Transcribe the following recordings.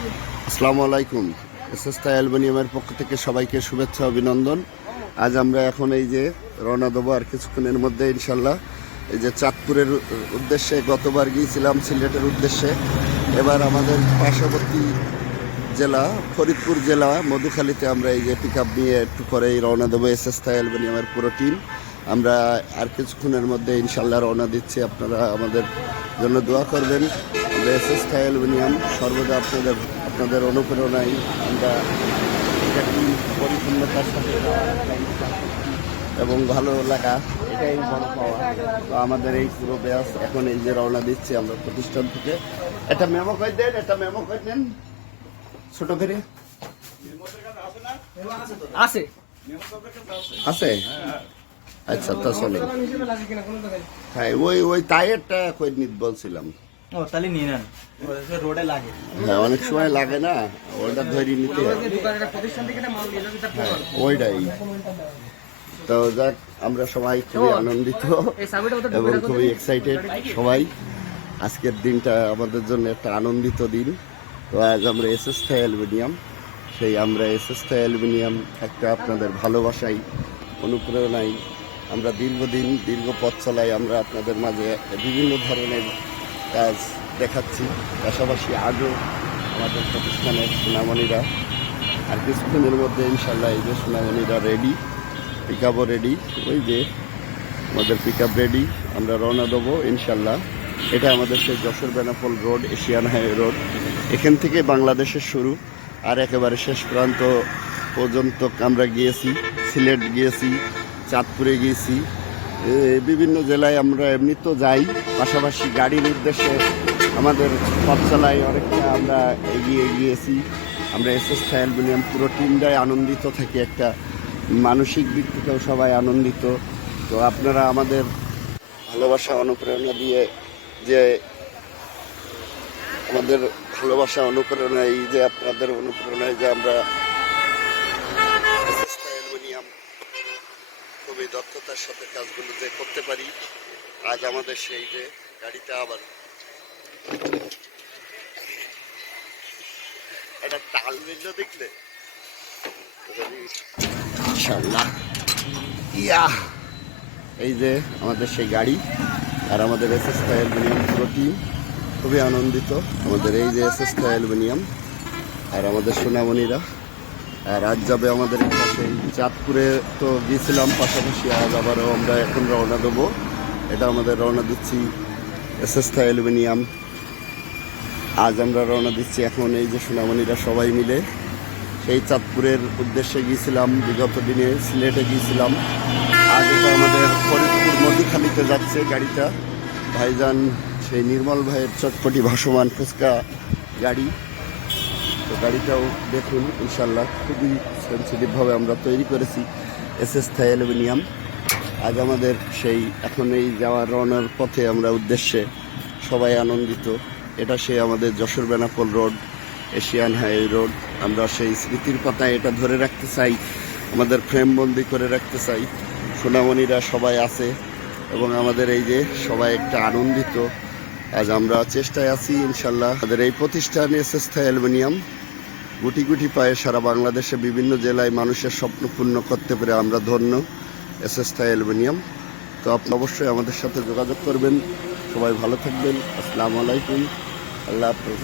আসসালামু আলাইকুম। এসএসটা অ্যালবেনিয়ামের পক্ষ থেকে সবাইকে শুভেচ্ছা, অভিনন্দন। আজ আমরা এখন এই যে রওনা দেবো আর কিছুক্ষণের মধ্যে ইনশাল্লাহ এই যে চাঁদপুরের উদ্দেশ্যে, গতবার গিয়েছিলাম সিলেটের উদ্দেশ্যে। এবার আমাদের পার্শ্ববর্তী জেলা, ফরিদপুর জেলা, মধুখালীতে আমরা এই যে পিক আপ নিয়ে একটু পরেই রওনা দেবো এসএসটা অ্যালবেনিয়ামের পুরো টিম আমরা আর কিছুক্ষণের মধ্যে ইনশাল্লাহ রওনা দিচ্ছি। আপনারা আমাদের জন্য দোয়া করবেন। আমরা এসএসটা অ্যালবেনিয়াম সর্বদা আপনাদের আপনাদের অনুপ্রেরণায় আমরা পরিপূর্ণতার সাথে এবং ভালো লাগা এটাই বড় পাওয়া। তো আমাদের এই পুরো ব্যাস এখন এই যে রওনা দিচ্ছি আমরা প্রতিষ্ঠান থেকে। এটা মেমো করে দেন এটা মেমো করে দেন? ছোট করে। আছে। আছে? আচ্ছা তা চলে হ্যাঁ ওই ওই টায়ারটা কই নিত বলছিলাম। ও তাহলে নিয়ে নেন। রোডে লাগে। হ্যাঁ অনেক সময় লাগে না ওইটা ধরে নিতে হয়। হ্যাঁ, ওইটাই। তো যাক আমরা সবাই খুবই আনন্দিত এবং খুবই এক্সাইটেড সবাই। আজকের দিনটা আমাদের জন্য একটা আনন্দিত দিন। তো আজ আমরা এসএস থাই অ্যালুমিনিয়াম। সেই আমরা এসএস থাই অ্যালুমিনিয়াম একটা আপনাদের ভালোবাসাই অনুপ্রেরণায় আমরা দীর্ঘদিন, দীর্ঘ পথ চলাই আমরা আপনাদের মাঝে বিভিন্ন ধরনের কাজ দেখাচ্ছি। পাশাপাশি আজও আমাদের প্রতিষ্ঠানের সুনামণিরা আর কিছুক্ষণের মধ্যে ইনশাল্লাহ এই যে সোনামণিরা রেডি পিক আপও রেডি ওই যে আমাদের পিক আপ রেডি আমরা রওনা দেবো ইনশাল্লাহ এটা আমাদের সেই Jessore Benapole road, Asian highway road. এখান থেকে বাংলাদেশের শুরু আর একেবারে শেষ প্রান্ত পর্যন্ত আমরা গিয়েছি, সিলেট গিয়েছি চাঁদপুরে গিয়েছি বিভিন্ন জেলায় আমরা এমনি তো যাই। পাশাপাশি গাড়ির উদ্দেশ্যে আমাদের পথ চলায় অনেকটা আমরা এগিয়ে গিয়েছি। আমরা এস এস অ্যালুমিনিয়াম পুরো টিমটাই আনন্দিত থাকি। একটা মানসিক দিক থেকেও সবাই আনন্দিত। তো আপনারা আমাদের ভালোবাসা, অনুপ্রেরণা দিয়ে যে আমাদের ভালোবাসা, অনুপ্রেরণা, এই যে আপনাদের অনুপ্রেরণায় যে আমরা SSI অ্যালুমিনিয়াম খুবই দক্ষতার সাথে কাজগুলো যে করতে পারি, আজ আমাদের সেই যে গাড়িটা আবার। একটা তাল বেঞ্জ দেখলে? ইয়া এই যে আমাদের সেই গাড়ি আর আমাদের এস এস অ্যালুমিনিয়াম পুরো টিম খুবই আনন্দিত। আমাদের এই যে এস এস অ্যালুমিনিয়াম আর আমাদের সোনামণিরা আজ যাবে আমাদের সেই চাঁদপুরে তো গিয়েছিলাম, পাশাপাশি আজ আবারও আমরা এখন রওনা দেবো। এটা আমাদের রওনা দিচ্ছি এস এস অ্যালুমিনিয়াম। আজ আমরা রওনা দিচ্ছি এখন এই যে সোনামণিরা সবাই মিলে। সেই চাঁদপুরের উদ্দেশ্যে গিয়েছিলাম, বিগত দিনে সিলেটে গিয়েছিলাম। আজ এটা আমাদের ফরিদপুর মধুখালীতে যাচ্ছে গাড়িটা। ভাইজান, সেই নির্মল ভাইয়ের চটপটি ভাসমান ফুচকা গাড়ি। তো গাড়িটাও দেখুন, ইনশাল্লাহ খুবই সেন্সিটিভভাবে আমরা তৈরি করেছি এস এস থাই অ্যালুমিনিয়াম। আজ আমাদের সেই এখন এই যাওয়ার, রওনার পথে আমরা উদ্দেশ্যে সবাই আনন্দিত। এটা সেই আমাদের Jessore Benapole road, Asian highway road. আমরা সেই স্মৃতির পাতায় এটা ধরে রাখতে চাই, আমাদের ফ্রেমবন্দি করে রাখতে চাই। সোনামণিরা সবাই আছে এবং আমাদের এই যে সবাই একটা আনন্দিত, আজ আমরা চেষ্টায় আছি ইনশাল্লাহ। আমাদের এই প্রতিষ্ঠান এস এস থাই অ্যালুমিনিয়াম। গুটি গুটি পায়ে সারা বাংলাদেশে বিভিন্ন জেলায় মানুষের স্বপ্ন পূর্ণ করতে পেরে আমরা ধন্য, এস এস থাই অ্যালুমিনিয়াম। তো আপনি অবশ্যই আমাদের সাথে যোগাযোগ করবেন। সবাই ভালো থাকবেন। আসসালামু আলাইকুম। আল্লাহ হাফেজ।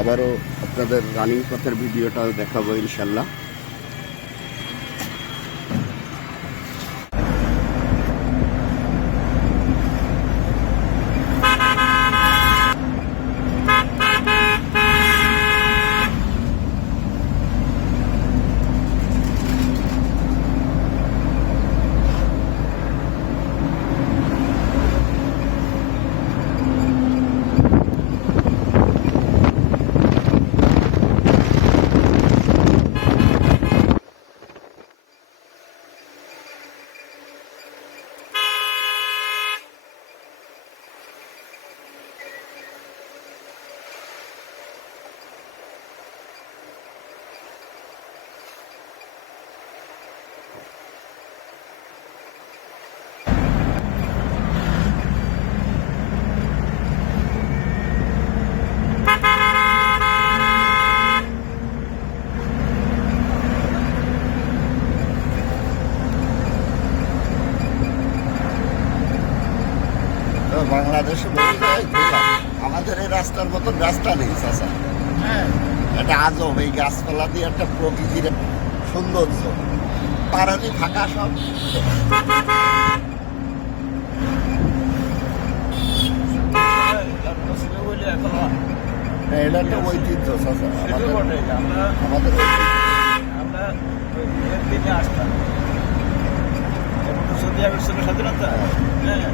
আবারও আপনাদের রানিং পথের ভিডিওটা দেখাবো ইনশাল্লাহ বাংলাদেশে আমাদের এই রাস্তার মতন রাস্তা নেই চাষা এটা আজব এই গাছপালা দিয়ে একটা প্রকৃতির সৌন্দর্য। পারানি ফাঁকা সব। হ্যাঁ, এটা একটা ঐতিহ্য চাষা আমাদের আমাদের ঐতিহ্য। হ্যাঁ,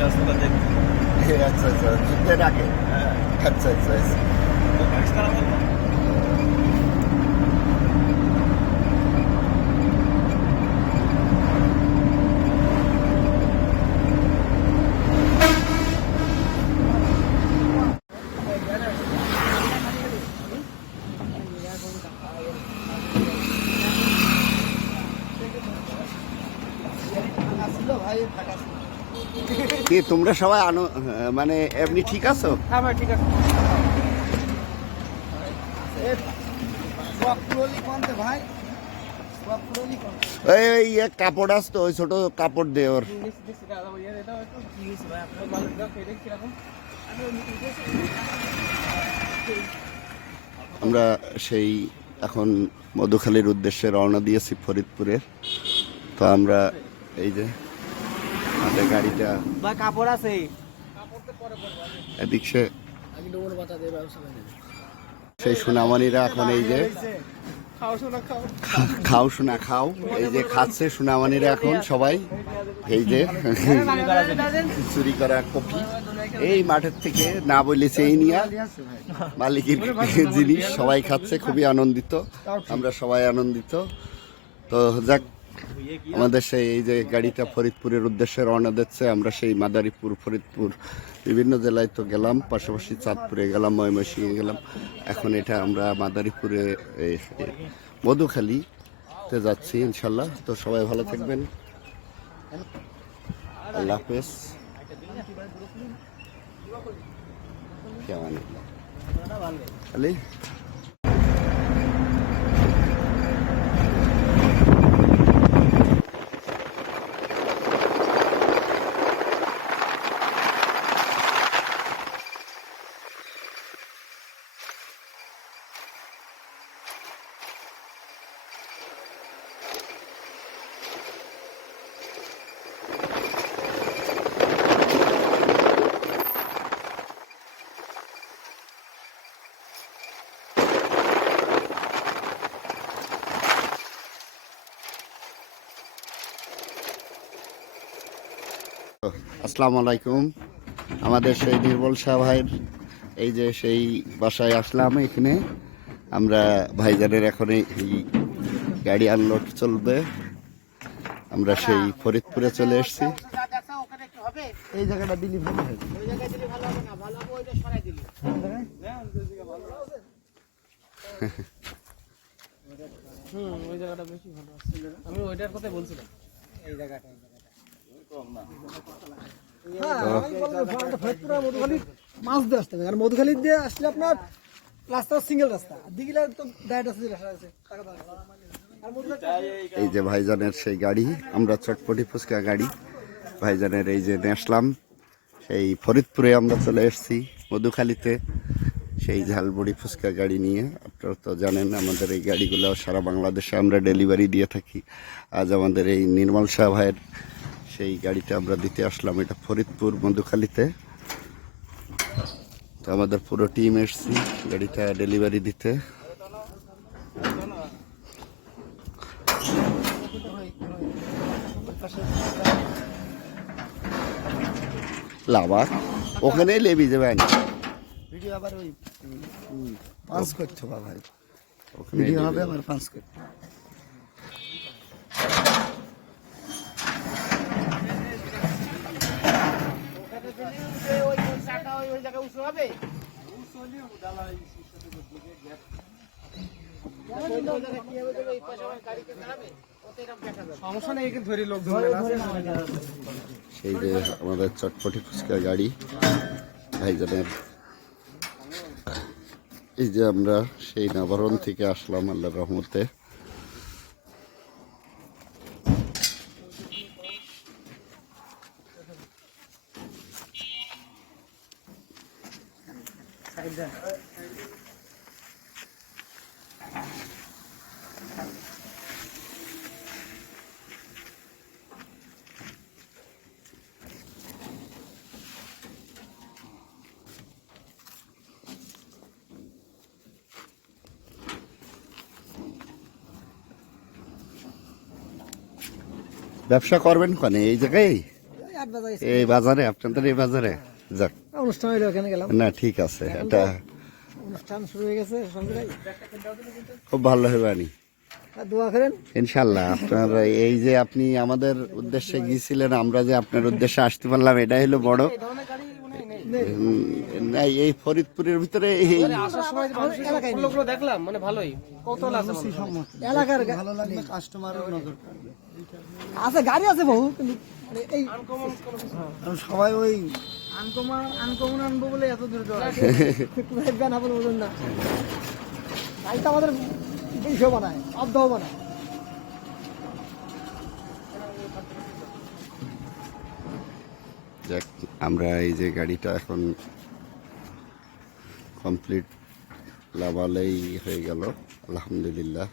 আচ্ছা আচ্ছা যুদ্ধের আগে আচ্ছা। আচ্ছা আচ্ছা। কি তোমরা সবাই আনো মানে এমনি ঠিক আছো? হ্যাঁ ভাই ঠিক আছে। এই এই কাপড় আসতো ওই ছোট কাপড় দে ওর। আমরা সেই এখন মধুখালীর উদ্দেশ্যে রওনা দিয়েছি ফরিদপুরের। তো আমরা এই যে আমাদের গাড়িটা। ভাই কাপড় আছে। এদিক সে সেই সুনামণিরা এখন এই যে খাও শোনা খাও এই যে খাচ্ছে সুনামণিরা এখন সবাই। এই যে চুরি করা কপি। এই মাঠের থেকে না বলেছে এই নিয়ে মালিকের জিনিস সবাই খাচ্ছে খুবই আনন্দিত। আমরা সবাই আনন্দিত। তো যাক আমাদের সেই এই যে গাড়িটা ফরিদপুরের উদ্দেশ্যে রওনা দিচ্ছে, আমরা সেই মাদারীপুর, ফরিদপুর বিভিন্ন জেলায় তো গেলাম, পাশাপাশি চাঁদপুরে গেলাম, ময়মনসিংহে গেলাম। এখন এটা আমরা মাদারীপুরে মধুখালীতে যাচ্ছি ইনশাল্লাহ। তো সবাই ভালো থাকবেন। আল্লাহ হাফেজ। কেমন আলী? আসসালামু আলাইকুম। আমাদের সেই নির্মল শাহ ভাইয়ের এই যে সেই বাসায় আসলাম এখানে। আমরা ভাইজানের এখন এই গাড়ি আনলোড চলবে। আমরা সেই ফরিদপুরে চলে এসছি। এই জায়গাটা দিলি ভালো হয় হুম ওই জায়গাটা বেশি ভালো আছে আমি ওইটার কথাই বলছিলাম এই জায়গাটা এই জায়গাটা মাছ দিয়ে আসতে হবে আর মধুখালী দিয়ে আসলে আপনার রাস্তা সিঙ্গেল রাস্তা। তো আছে আছে এই যে ভাইজানের সেই গাড়ি, আমরা চটপটি ফুচকা গাড়ি। ভাইজানের এই যে আসলাম, সেই ফরিদপুরে আমরা চলে এসেছি, মধুখালীতে। সেই ঝালবুড়ি ফুচকা গাড়ি নিয়ে। আপনারা তো জানেন, আমাদের এই গাড়িগুলো সারা বাংলাদেশে আমরা ডেলিভারি দিয়ে থাকি। আজ আমাদের এই নির্মল শাহ ভাইয়ের সেই গাড়িটা আমরা দিতে আসলাম, এটা ফরিদপুর মধুখালীতে। তো আমাদের পুরো টিম এসছি গাড়িটা ডেলিভারি দিতে। ওখানে লেবি যাবেন ভিডিও আবার ওই পাঁচ করতে ভাই। ভিডিও হবে আবার পাঁচ করতে সেই যে আমাদের চটপটি ফুচকা গাড়ি ভাইজানের। এই যে আমরা সেই নবরণ থেকে আসলাম আল্লাহ রহমতে। ব্যবসা করবেন কোনে? এই জায়গায়? এই বাজারে আপনাদের এই বাজারে? যাক। অনুষ্ঠান হইল ওখানে গেলাম। না ঠিক আছে এটা অনুষ্ঠান শুরু হয়ে গেছে খুব ভালো হবে আনি দোয়া করেন। ইনশাল্লাহ আপনার এই যে আপনি আমাদের উদ্দেশ্যে গিয়েছিলেন আমরা যে আপনার উদ্দেশ্যে আসতে পারলাম এটাই হলো বড়। এই না ফরিদপুরের ভিতরে এই দেখলাম মানে ভালোই। কৌতূহল আছে এলাকার ভালো লাগবে কাস্টমারের নজর আছে গাড়ি আছে বহু কিন্তু মানে এই। সবাই ওই আনকমন আনকমন আনব বলে এত দূর যাওয়া বলে বলুন না। গাড়িটা আমাদের বেশিও বানায় অর্ধও বানায়। যাক আমরা এই যে গাড়িটা এখন কমপ্লিট লাভালেই হয়ে গেল আলহামদুলিল্লাহ।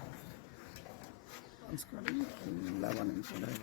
কেমন?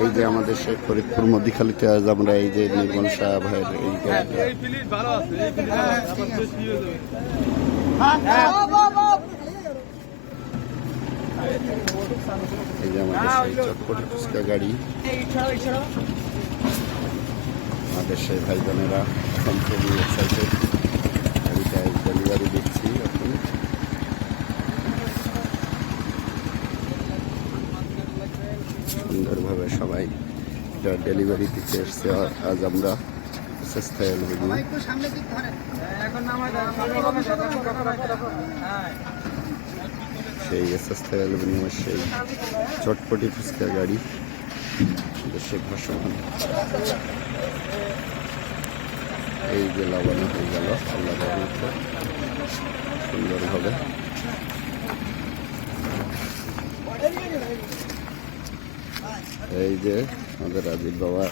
এই যে আমাদের সেই ফরিদপুর মদিখালিতে আজ আমরা এই যে নির্মল শাহ ভাইয়ের এই এই যে আমাদের সেই চটপটি ফুচকা গাড়ি। আমাদের সেই ভাই বোনেরা এখন খুবই এক্সাইটেড গাড়িটা ডেলিভারি দিচ্ছি এখন সুন্দরভাবে সবাই এটা ডেলিভারি দিতে এসছে আজ আমরা সেই এসএসতে অ্যালুমিনিয়ামের সেই চটপটি ফুচকা গাড়ি দেশে ভাসমান। এই যে লাগানো হয়ে গেল আল্লাহ রহমতে সুন্দরভাবে। এই যে আমাদের রাজীব বাবা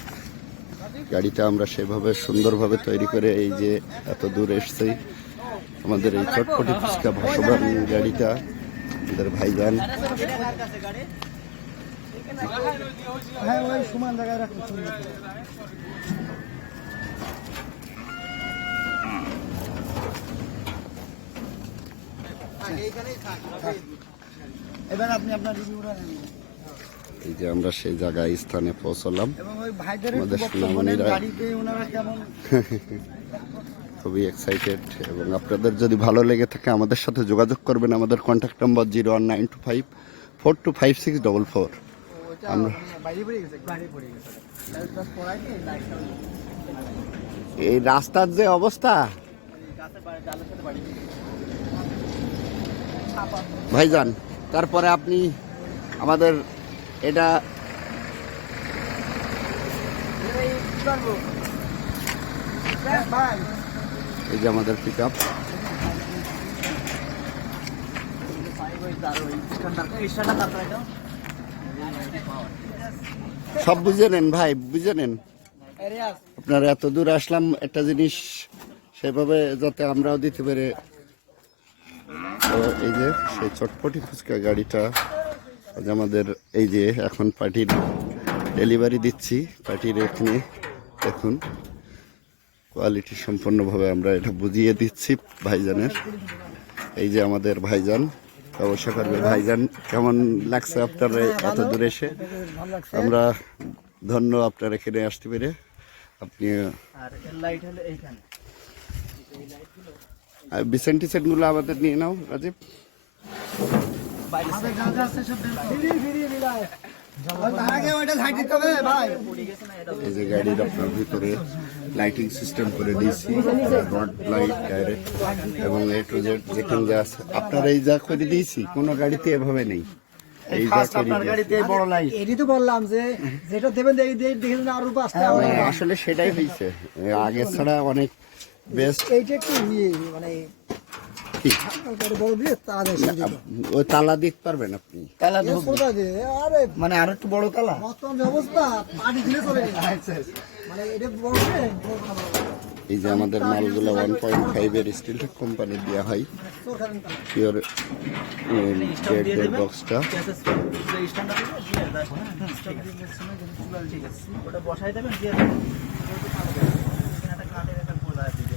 গাড়িটা আমরা সেভাবে সুন্দরভাবে তৈরি করে এই যে এত দূর এসছি। আমাদের এই চটপটি ফুচকা ভাসমান গাড়িটা, আমাদের ভাইজান। এবার আপনি আপনার রিভিউটা এই যে আমরা সেই জায়গায় স্থানে পৌঁছলাম। আমাদের সোনামণিরা- খুবই এক্সাইটেড এবং আপনাদের যদি ভালো লেগে থাকে আমাদের সাথে যোগাযোগ করবেন আমাদের contact number zero one nine two five four two five six double four আমরা এই রাস্তার যে অবস্থা। ভাইজান তারপরে আপনি আমাদের এটা এই যে আমাদের পিক আপ সব বুঝে নেন ভাই, বুঝে নেন। আপনারা এত দূর আসলাম, একটা জিনিস সেভাবে যাতে আমরাও দিতে পারে। এই যে সেই চটপটি ফুচকা গাড়িটা। আজ আমাদের এই যে এখন পার্টির ডেলিভারি দিচ্ছি পার্টির এখানে দেখুন কোয়ালিটি সম্পূর্ণভাবে আমরা এটা বুঝিয়ে দিচ্ছি ভাইজানের। এই যে আমাদের ভাইজান অবশ্য করবে ভাইজান কেমন লাগছে আপনার এত দূরে এসে? আমরা ধন্য আপনার এখানে আসতে পেরে। আপনি বিসেন্ট টিসেন্টগুলো আমাদের নিয়ে নাও রাজীব। এই যে গাড়ির আপনার ভিতরে লাইটিং সিস্টেম করে দিয়েছি লাইট ডাইরেক্ট এবং এ টু জেড যেখানে যা আছে। আপনার এই যা করে দিয়েছি কোনো গাড়িতে এভাবে নেই। এই। তো বললাম যে যেটা দেবেন এই দেখেন আরও পাঁচটা হ্যাঁ, আসলে সেটাই হয়েছে। আগে ছাড়া অনেক বেস্ট এইটা একটু ইয়ে মানে কি? ওই তালা দিতে পারবেন আপনি। তালা আরে মানে আর একটু বড় তালা? ব্যবস্থা পানি চলে মানে এটা বড়। এই যে আমাদের মালগুলো ওয়ান পয়েন্ট ফাইভের স্টিলটেক কোম্পানি দেওয়া হয়। পিওর বক্সটা বসাই দেবেন দিয়ে দেবেন এখানে একটা কাঠের একটা গোলা দিয়ে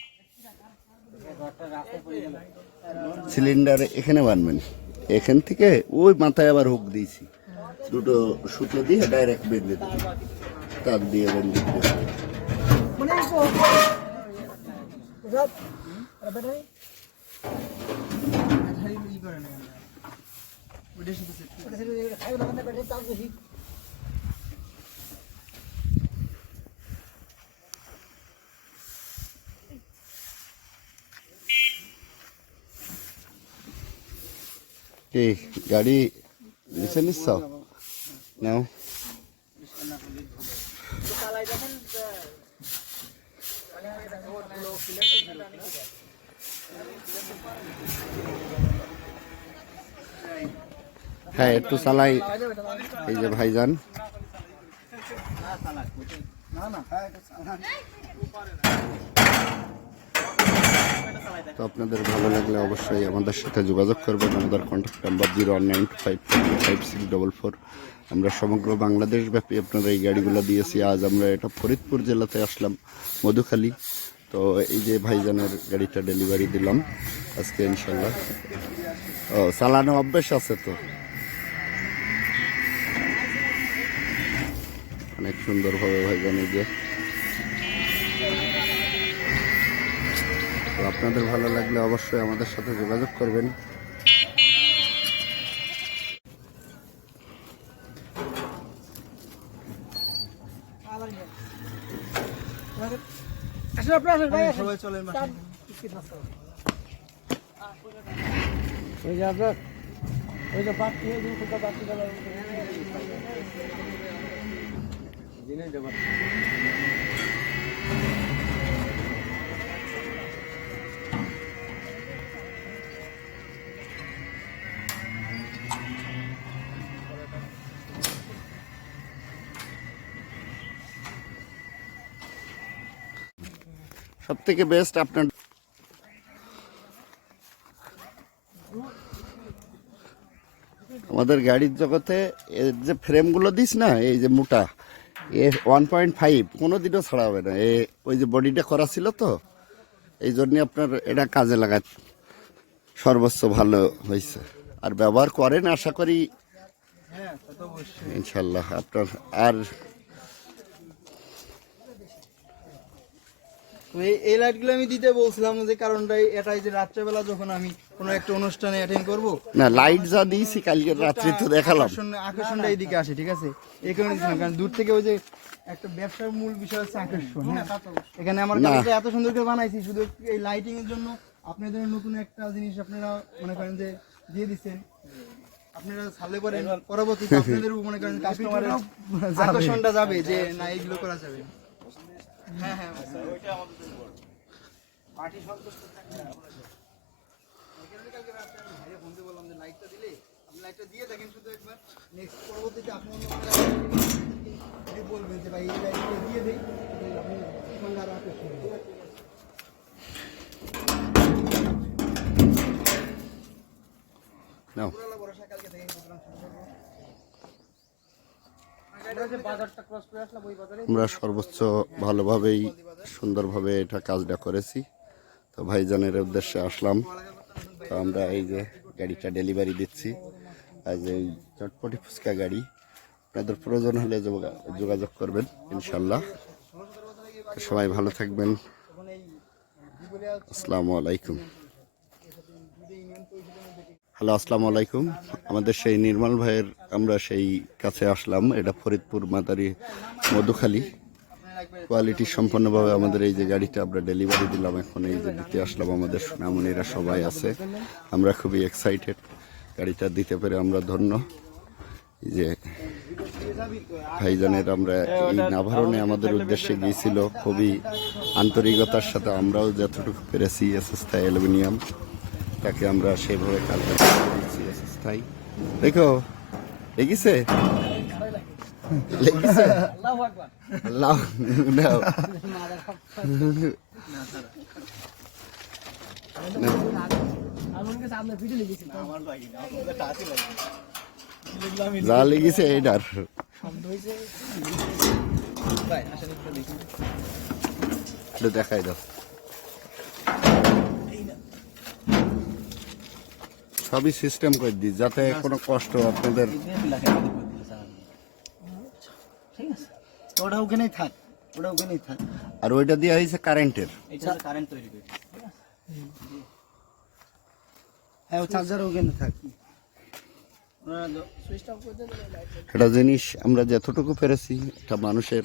সিলিন্ডার এখানে বানবেন। এখান থেকে ওই মাথায় আবার হুক দিয়েছি। দুটো সুতো দিয়ে ডাইরেক্ট বেঁধে দেবো তার দিয়ে বেঁধে দেবো। মানে এই তো- এটা- এটা ব্যাটারি? ব্যাটারি ই করে না, ওটা শুধু set করে। ওটা শুধু খাইবে না, মানে ব্যাটারি চার্জ বেশি। কি গাড়ি নিচে নিচ্ছ নাও হ্যাঁ একটু চালাই এই যে ভাইজান তো আপনাদের ভালো লাগলে অবশ্যই আমাদের সাথে যোগাযোগ করবেন। আমাদের contact number zero nine five five six double four আমরা সমগ্র বাংলাদেশ ব্যাপী আপনারা এই গাড়িগুলো দিয়েছি। আজ আমরা এটা ফরিদপুর জেলাতে আসলাম, মধুখালী। তো এই যে ভাইজানের গাড়িটা ডেলিভারি দিলাম, আজকে ইনশাল্লাহ ও, চালানো অভ্যেস আছে তো? অনেক সুন্দরভাবে ভাইজানের যে তো আপনাদের ভালো লাগলে অবশ্যই আমাদের সাথে যোগাযোগ করবেন। ওই যে আপনার ওই যে বাকি ওই যে কোথা থেকে বেস্ট আপনার আমাদের গাড়ির জগতে এর যে ফ্রেমগুলো দিস না এই যে মোটা এ ওয়ান পয়েন্ট ফাইভ কোনো দিনও ছাড়া হবে না। এ ওই যে বডিটা করা ছিল তো এই জন্যে আপনার এটা কাজে লাগাত সর্বোচ্চ ভালো হয়েছে। আর ব্যবহার করেন আশা করি ইনশাল্লাহ আপনার আর এই- এই লাইটগুলো আমি দিতে বলছিলাম যে কারণটা এটাই যে রাত্রেবেলা যখন আমি কোনো একটা অনুষ্ঠানে অ্যাটেন্ড করব না লাইট যা দিয়েছি কালকে রাত্রি তো দেখালাম। আকর্ষণটা এইদিকে আসে ঠিক আছে? এই কারণে দিছিলাম কারণ দূর থেকে ওই যে একটা ব্যবসার মূল বিষয় হচ্ছে আকর্ষণ হ্যাঁ। এখানে আমার। কাছে এত সুন্দর করে বানাইছি শুধু এই লাইটিং এর জন্য আপনাদের নতুন একটা জিনিস আপনারা মনে করেন যে দিয়ে দিচ্ছেন। আপনারা ছাড়লে পরে পরবর্তীতে আপনাদের মনে করেন কাস্টমারের আকর্ষণটা যাবে যে না এইগুলো করা যাবে। হ্যাঁ হ্যাঁ আচ্ছা, ওইটা আমাদের পার্টি সন্তুষ্ট থাকবে কালকে আমি ভাইরে ফোন দিয়ে বললাম যে লাইটটা দিলে আপনি লাইটটা দিয়ে দেখেন শুধু একবার। নেক্সট পরবর্তীতে আপনি বলবেন যে ভাই এই লাইটটা দিয়ে দেই আপনি No. আমরা যে সর্বোচ্চ ভালোভাবেই, সুন্দরভাবে এটা কাজটা করেছি। তো ভাইজানের উদ্দেশ্যে আসলাম। তো আমরা এই যে গাড়িটা ডেলিভারি দিচ্ছি। আজ এই চটপটি ফুচকা গাড়ি। আপনাদের প্রয়োজন হলে যোগা- যোগাযোগ করবেন ইনশাল্লাহ সবাই ভালো থাকবেন। আসসালামু আলাইকুম। হ্যালো, আসসালামু আলাইকুম। আমাদের সেই নির্মল ভাইয়ের আমরা সেই কাছে আসলাম। এটা ফরিদপুর মাদারি মধুখালী। কোয়ালিটি সম্পন্নভাবে আমাদের এই যে গাড়িটা আমরা ডেলিভারি দিলাম, এখন এই যে দিতে আসলাম আমাদের সোনামণিরা সবাই আছে। আমরা খুবই এক্সাইটেড গাড়িটা দিতে পেরে আমরা ধন্য। যে ভাইজানের আমরা এই নাভারণে আমাদের উদ্দেশ্যে গিয়েছিল। খুবই আন্তরিকতার সাথে আমরাও যতটুকু পেরেছি এসএসথাই অ্যালুমিনিয়াম। তাকে আমরা করে দিচ্ছি এসএসথাই দেখো, লেগেছে? লেগেছে? আল্লাহু নাও যা লেগেছে একটু দেখাই দাও। সবই সিস্টেম করে দিই যাতে কোনো কষ্ট আপনাদের ঠিক আছে ওটা ওখানেই থাক ওটা ওখানেই থাক। আর ওইটা দেওয়া হয়েছে কারেন্টের কারেন্ট তৈরি করে হ্যাঁ ও চার্জার ওখানে থাক। একটা জিনিস আমরা যতটুকু পেরেছি এটা মানুষের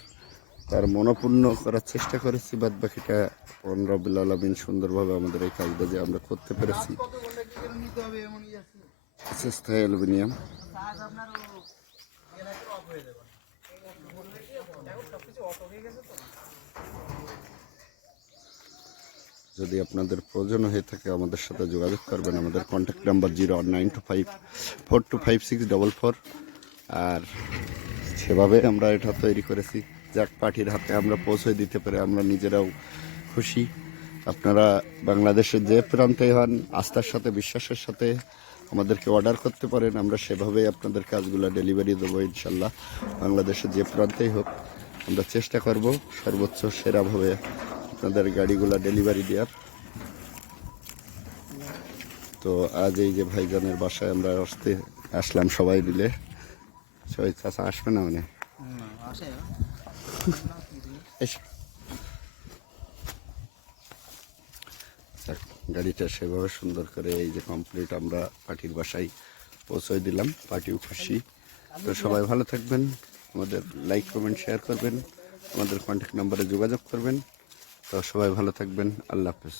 তার মনপূর্ণ করার চেষ্টা করেছি, বাদ বাকিটা রবিল আলমিন সুন্দরভাবে আমাদের এই কাজটা যে আমরা করতে পেরেছি। অ্যালুমিনিয়াম। যদি আপনাদের প্রয়োজন হয়ে থাকে আমাদের সাথে যোগাযোগ করবেন, আমাদের contact number zero nine two five four two five six double four আর সেভাবে আমরা এটা তৈরি করেছি যাক, পার্টির হাতে আমরা পৌঁছে দিতে পেরে আমরা নিজেরাও খুশি। আপনারা বাংলাদেশের যে প্রান্তে হন, আস্থার সাথে, বিশ্বাসের সাথে আমাদেরকে অর্ডার করতে পারেন। আমরা সেভাবেই আপনাদের কাজগুলো ডেলিভারি দেবো ইনশাল্লাহ। বাংলাদেশের যে প্রান্তেই হোক, আমরা চেষ্টা করব সর্বোচ্চ সেরাভাবে আপনাদের গাড়িগুলো ডেলিভারি দেওয়ার। তো আজ এই যে ভাইজানের বাসায় আমরা আসতে, আসলাম সবাই মিলে। সবাই চাষা আসবে না মানে গাড়িটা সেভাবে সুন্দর করে এই যে কমপ্লিট আমরা পার্টির বাসায় পৌঁছয় দিলাম পার্টিও খুশি তো সবাই ভালো থাকবেন, আমাদের লাইক কমেন্ট শেয়ার করবেন, আমাদের কন্ট্যাক্ট নাম্বারে যোগাযোগ করবেন। তো সবাই ভালো থাকবেন, আল্লাহ হাফেজ।